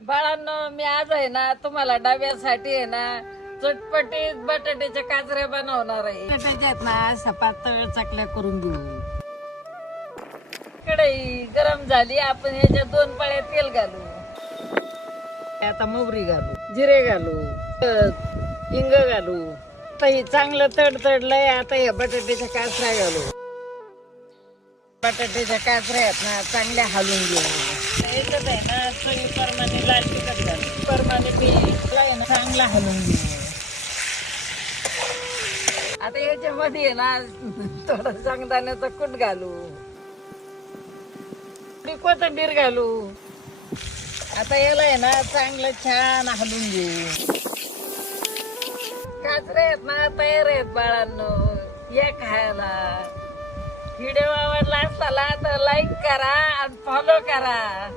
बाळांनो, मी आज आहे ना तुम्हाला डब्यासाठी आहे ना चटपटीत बटाट्याच्या काचऱ्या बनवणार आहे. बटाट्याच्यात ना अशा पातळ चकल्या करून घेऊ. कढई गरम झाली, आपण ह्याच्यात 2 पळ्या तेल घालू. आता मोहरी घालू, जिरे घालू, हिंग घालू. आता हे चांगलं तडतडलंय. आता या बटाट्याच्या काचऱ्या घालू. बटाट्याच्या काचऱ्या आहेत ना चांगल्या हलवून घेऊ. याच्यात आहे ना चवीप्रमाणे लाल तिखट घालू, प्रमाणे मीठ आहे ना चांगला हलवून घेऊ. आता याच्यामध्ये आहे ना थोडं शेंगदाण्याचा कूट घालू, कोथिंबीर घालू. आता याला आहे ना चांगलं छान हलवून घेऊ. काचरे आहेत ना तयार आहेत बाळांनो, या खायला. व्हिडिओ आवडला असला तर लाईक करा आणि फॉलो करा.